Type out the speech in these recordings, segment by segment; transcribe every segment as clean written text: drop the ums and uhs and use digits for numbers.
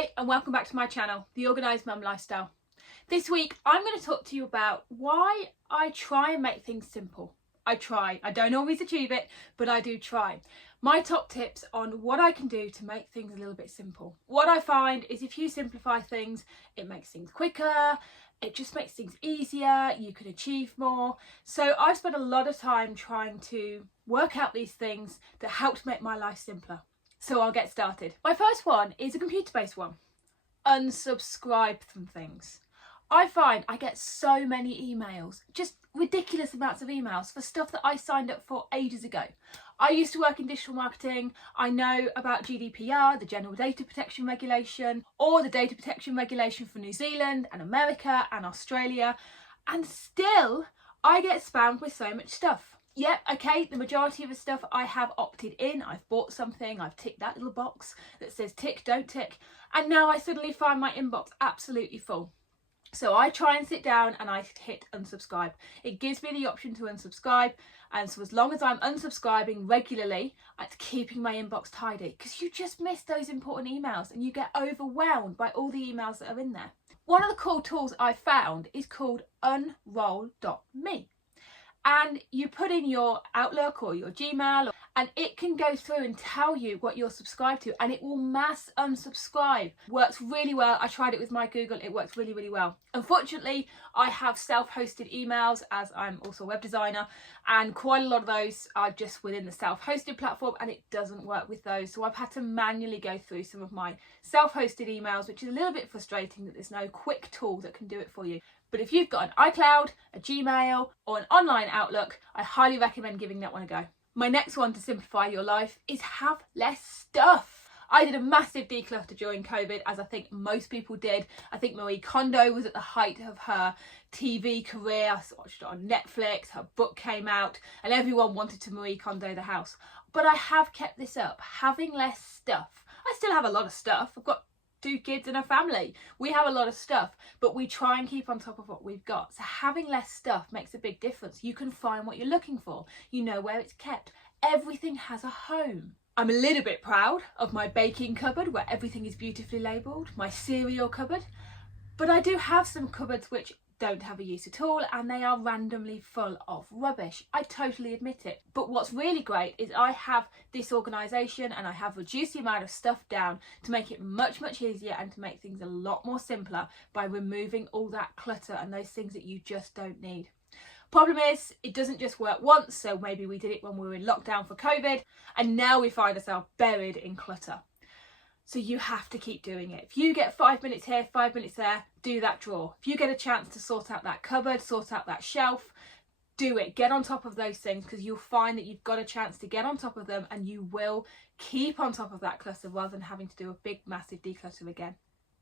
Hi and welcome back to my channel, The Organised Mum Lifestyle. This week I'm going to talk to you about why I try and make things simple. I don't always achieve it, but I do try. My top tips on what I can do to make things a little bit simple. What I find is if you simplify things, it makes things quicker, it just makes things easier, you can achieve more. So I've spent a lot of time trying to work out these things that help to make my life simpler. So I'll get started. My first one is a computer-based one. Unsubscribe from things. I find I get so many emails, just ridiculous amounts of emails for stuff that I signed up for ages ago. I used to work in digital marketing. I know about GDPR, the General Data Protection Regulation, or the Data Protection Regulation for New Zealand and America and Australia, and still I get spammed with so much stuff. Yep, okay, the majority of the stuff I have opted in. I've bought something, I've ticked that little box that says tick, don't tick, and now I suddenly find my inbox absolutely full. So I try and sit down and I hit unsubscribe. It gives me the option to unsubscribe, and so as long as I'm unsubscribing regularly, it's keeping my inbox tidy, because you just miss those important emails and you get overwhelmed by all the emails that are in there. One of the cool tools I found is called unroll.me. And you put in your Outlook or your Gmail and it can go through and tell you what you're subscribed to, and it will mass unsubscribe. Works really well. I tried it with my Google. It works really, really well. Unfortunately, I have self-hosted emails as I'm also a web designer, and quite a lot of those are just within the self-hosted platform and it doesn't work with those. So I've had to manually go through some of my self-hosted emails, which is a little bit frustrating that there's no quick tool that can do it for you. But if you've got an iCloud, a Gmail, or an online Outlook, I highly recommend giving that one a go. My next one to simplify your life is have less stuff. I did a massive declutter during COVID, as I think most people did. I think Marie Kondo was at the height of her TV career. I watched it on Netflix, her book came out, and everyone wanted to Marie Kondo the house. But I have kept this up, having less stuff. I still have a lot of stuff. I've got 2 kids and a family. We have a lot of stuff, but we try and keep on top of what we've got. So having less stuff makes a big difference. You can find what you're looking for. You know where it's kept. Everything has a home. I'm a little bit proud of my baking cupboard where everything is beautifully labelled, my cereal cupboard, but I do have some cupboards which don't have a use at all and they are randomly full of rubbish. I totally admit it. But what's really great is I have this organisation and I have reduced the amount of stuff down to make it much, much easier and to make things a lot more simpler by removing all that clutter and those things that you just don't need. Problem is, it doesn't just work once, so maybe we did it when we were in lockdown for COVID and now we find ourselves buried in clutter. So you have to keep doing it. If you get 5 minutes here, 5 minutes there, do that drawer. If you get a chance to sort out that cupboard, sort out that shelf, do it. Get on top of those things, because you'll find that you've got a chance to get on top of them and you will keep on top of that clutter rather than having to do a big, massive declutter again.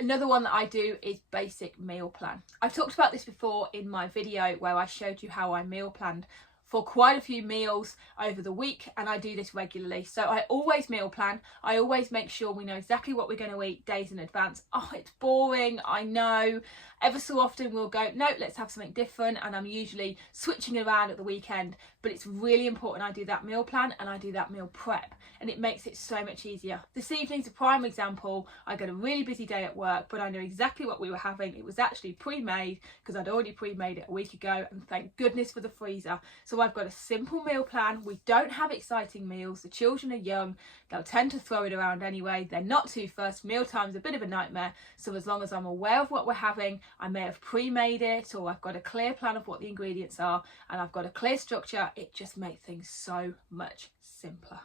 Another one that I do is basic meal plan. I've talked about this before in my video where I showed you how I meal planned for quite a few meals over the week, and I do this regularly. So I always meal plan. I always make sure we know exactly what we're going to eat days in advance. Oh, it's boring, I know. Ever so often we'll go, no, let's have something different, and I'm usually switching it around at the weekend, but it's really important I do that meal plan and I do that meal prep, and it makes it so much easier. This evening's a prime example. I got a really busy day at work, but I know exactly what we were having. It was actually pre-made because I'd already pre-made it a week ago, and thank goodness for the freezer. So I've got a simple meal plan. We don't have exciting meals. The children are young. They'll tend to throw it around anyway. They're not too fussed. Mealtime's a bit of a nightmare. So as long as I'm aware of what we're having, I may have pre-made it, or I've got a clear plan of what the ingredients are, and I've got a clear structure. It just makes things so much simpler.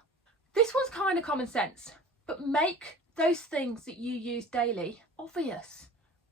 This one's kind of common sense, but make those things that you use daily obvious.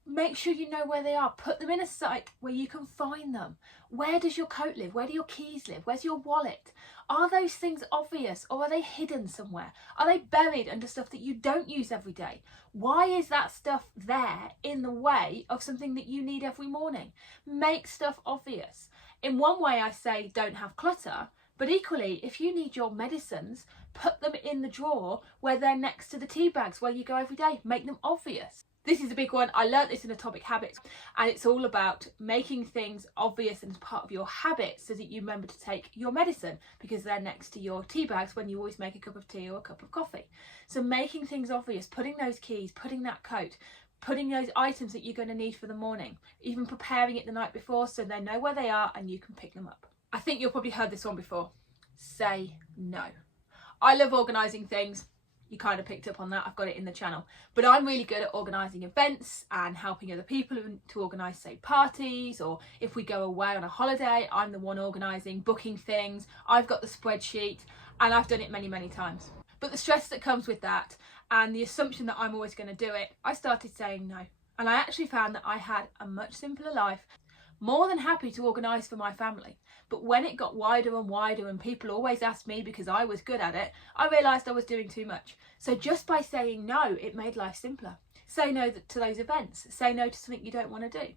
Make sure you know where they are. Put them in a site where you can find them. Where does your coat live? Where do your keys live? Where's your wallet? Are those things obvious, or are they hidden somewhere? Are they buried under stuff that you don't use every day? Why is that stuff there in the way of something that you need every morning? Make stuff obvious. In one way I say don't have clutter, But equally, if you need your medicines, put them in the drawer where they're next to the tea bags where you go every day. Make them obvious. This is a big one. I learnt this in Atomic Habits, and it's all about making things obvious and as part of your habit so that you remember to take your medicine because they're next to your tea bags when you always make a cup of tea or a cup of coffee. So making things obvious, putting those keys, putting that coat, putting those items that you're going to need for the morning, even preparing it the night before so they know where they are and you can pick them up. I think you've probably heard this one before. Say no. I love organising things. You kind of picked up on that. I've got it in the channel. But I'm really good at organising events and helping other people to organise, say, parties, or if we go away on a holiday, I'm the one organising, booking things. I've got the spreadsheet and I've done it many, many times. But the stress that comes with that and the assumption that I'm always going to do it, I started saying no. And I actually found that I had a much simpler life, more than happy to organise for my family. But when it got wider and wider and people always asked me because I was good at it, I realised I was doing too much. So just by saying no, it made life simpler. Say no to those events. Say no to something you don't want to do.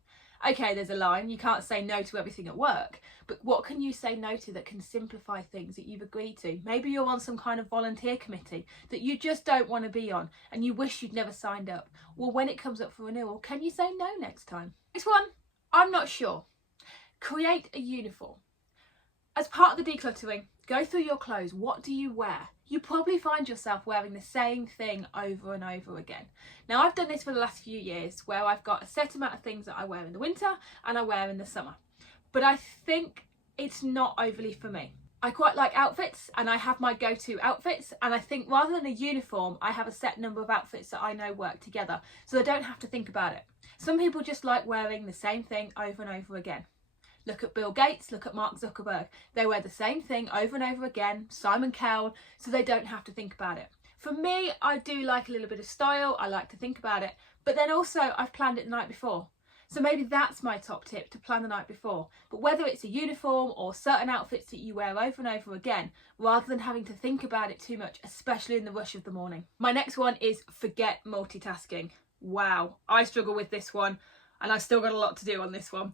Okay, there's a line. You can't say no to everything at work. But what can you say no to that can simplify things that you've agreed to? Maybe you're on some kind of volunteer committee that you just don't want to be on and you wish you'd never signed up. Well, when it comes up for renewal, can you say no next time? Next one, I'm not sure. Create a uniform. As part of the decluttering, go through your clothes. What do you wear? You probably find yourself wearing the same thing over and over again. Now, I've done this for the last few years where I've got a set amount of things that I wear in the winter and I wear in the summer. But I think it's not overly for me. I quite like outfits and I have my go-to outfits, and I think rather than a uniform, I have a set number of outfits that I know work together so I don't have to think about it. Some people just like wearing the same thing over and over again. Look at Bill Gates, look at Mark Zuckerberg. They wear the same thing over and over again, Simon Cowell, so they don't have to think about it. For me, I do like a little bit of style, I like to think about it, but then also I've planned it the night before. So maybe that's my top tip, to plan the night before. But whether it's a uniform or certain outfits that you wear over and over again, rather than having to think about it too much, especially in the rush of the morning. My next one is forget multitasking. Wow, I struggle with this one and I've still got a lot to do on this one.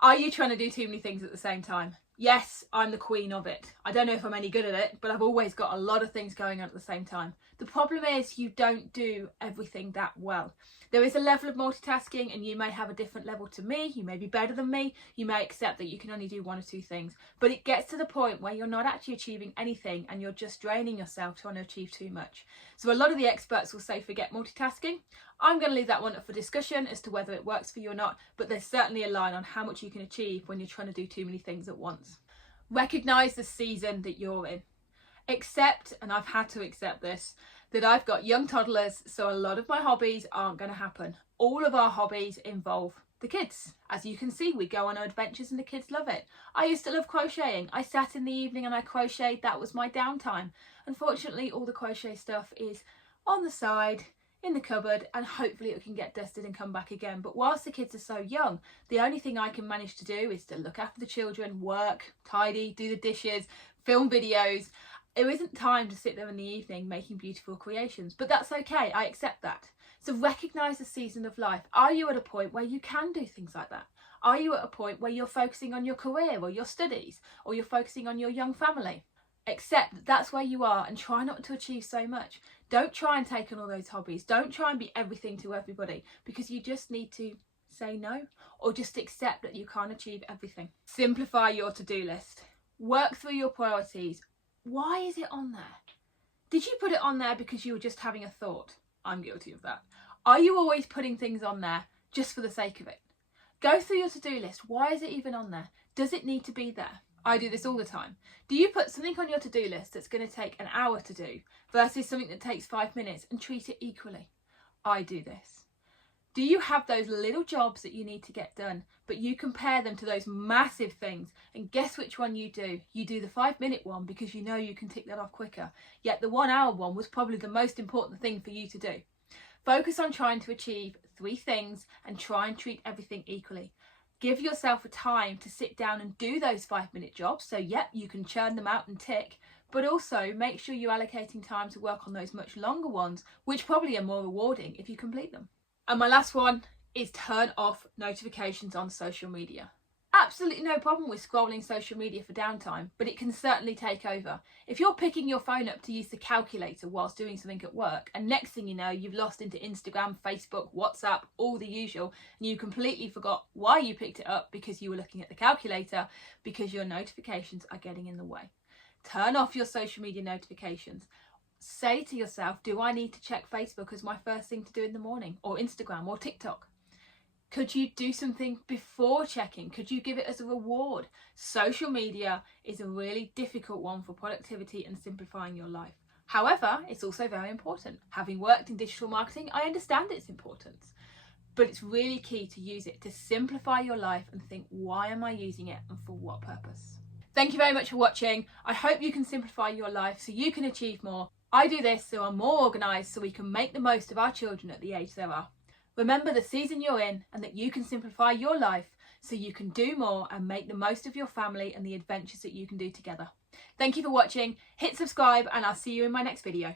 Are you trying to do too many things at the same time? Yes, I'm the queen of it. I don't know if I'm any good at it, but I've always got a lot of things going on at the same time. The problem is you don't do everything that well. There is a level of multitasking and you may have a different level to me. You may be better than me. You may accept that you can only do one or two things, but it gets to the point where you're not actually achieving anything and you're just draining yourself trying to achieve too much. So a lot of the experts will say forget multitasking. I'm going to leave that one up for discussion as to whether it works for you or not, but there's certainly a line on how much you can achieve when you're trying to do too many things at once. Recognise the season that you're in. Accept, and I've had to accept this, that I've got young toddlers, so a lot of my hobbies aren't going to happen. All of our hobbies involve the kids. As you can see, we go on adventures and the kids love it. I used to love crocheting. I sat in the evening and I crocheted. That was my downtime. Unfortunately, all the crochet stuff is on the side, in the cupboard, and hopefully it can get dusted and come back again. But whilst the kids are so young, the only thing I can manage to do is to look after the children, work, tidy, do the dishes, film videos. There isn't time to sit there in the evening making beautiful creations, but that's okay. I accept that. So recognise the season of life. Are you at a point where you can do things like that? Are you at a point where you're focusing on your career or your studies, or you're focusing on your young family? Accept that that's where you are and try not to achieve so much. Don't try and take on all those hobbies. Don't try and be everything to everybody, because you just need to say no, or just accept that you can't achieve everything. Simplify your to-do list. Work through your priorities. Why is it on there? Did you put it on there because you were just having a thought? I'm guilty of that. Are you always putting things on there just for the sake of it? Go through your to-do list. Why is it even on there? Does it need to be there? I do this all the time. Do you put something on your to-do list that's going to take an hour to do versus something that takes 5 minutes and treat it equally? I do this. Do you have those little jobs that you need to get done, but you compare them to those massive things, and guess which one you do? You do the 5-minute one because you know you can tick that off quicker, yet the 1 hour one was probably the most important thing for you to do. Focus on trying to achieve 3 things and try and treat everything equally. Give yourself a time to sit down and do those 5-minute jobs, so yep, you can churn them out and tick, but also make sure you're allocating time to work on those much longer ones, which probably are more rewarding if you complete them. And my last one is turn off notifications on social media. Absolutely no problem with scrolling social media for downtime, but it can certainly take over. If you're picking your phone up to use the calculator whilst doing something at work, and next thing you know, you've lost into Instagram, Facebook, WhatsApp, all the usual, and you completely forgot why you picked it up because you were looking at the calculator, because your notifications are getting in the way. Turn off your social media notifications. Say to yourself, do I need to check Facebook as my first thing to do in the morning, or Instagram or TikTok? Could you do something before checking? Could you give it as a reward? Social media is a really difficult one for productivity and simplifying your life. However, it's also very important. Having worked in digital marketing, I understand its importance. But it's really key to use it to simplify your life and think, why am I using it and for what purpose? Thank you very much for watching. I hope you can simplify your life so you can achieve more. I do this so I'm more organised so we can make the most of our children at the age they are. Remember the season you're in and that you can simplify your life so you can do more and make the most of your family and the adventures that you can do together. Thank you for watching. Hit subscribe and I'll see you in my next video.